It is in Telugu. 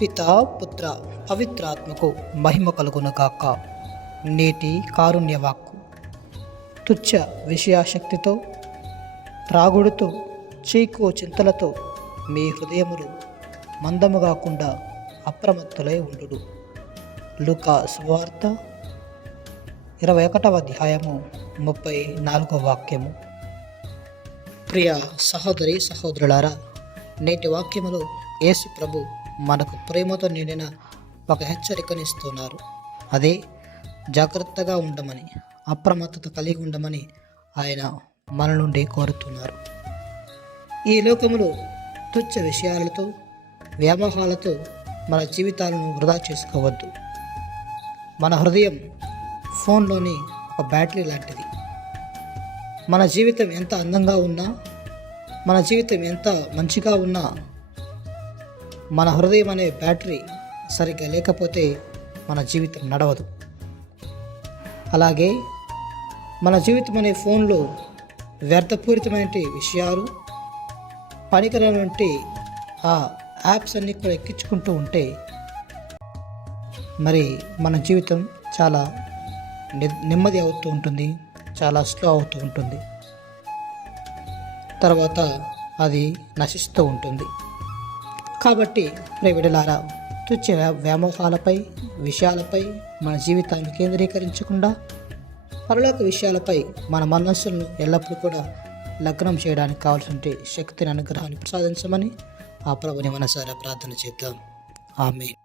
పితా పుత్ర పవిత్రాత్మకు మహిమ కలుగునుగాక. నేటి కారుణ్యవాక్కు. తుచ్చ విషయాశక్తితో త్రాగుడుతో చీకు చింతలతో మీ హృదయములు మందము కాకుండా అప్రమత్తులై ఉండు. లూకా సువార్త 21వ అధ్యాయము 34వ వాక్యము. ప్రియ సహోదరి సహోదరులారా, నేటి వాక్యములో యేసు ప్రభు మనకు ప్రేమతో నిండిన ఒక హెచ్చరికనిస్తున్నారు. అదే జాగ్రత్తగా ఉండమని, అప్రమత్తత కలిగి ఉండమని ఆయన మన నుండి కోరుతున్నారు. ఈ లోకములో తుచ్చ విషయాలతో వ్యామోహాలతో మన జీవితాలను వృధా చేసుకోవద్దు. మన హృదయం ఫోన్లోని ఒక బ్యాటరీ లాంటిది. మన జీవితం ఎంత అందంగా ఉన్నా, మన జీవితం ఎంత మంచిగా ఉన్నా, మన హృదయం అనే బ్యాటరీ సరిగ్గా లేకపోతే మన జీవితం నడవదు. అలాగే మన జీవితం అనే ఫోన్లో వ్యర్థపూరితమైన విషయాలు, పనికిరాని ఆ యాప్స్ అన్నీ కూడా ఎక్కించుకుంటూ ఉంటే మరి మన జీవితం చాలా నెమ్మది అవుతూ ఉంటుంది, చాలా స్లో అవుతూ ఉంటుంది, తర్వాత అది నశిస్తూ ఉంటుంది. కాబట్టి ప్రియబిడ్డలారా, తుచ్చ వ్యామోహాలపై విషయాలపై మన జీవితాన్ని కేంద్రీకరించకుండా పరలోక విషయాలపై మన మనస్సులను ఎల్లప్పుడూ కూడా లగ్నం చేయడానికి కావాల్సిన శక్తిని, అనుగ్రహాన్ని ప్రసాదించమని ఆ ప్రభుని మనసారా ప్రార్థన చేద్దాం. ఆమేన్.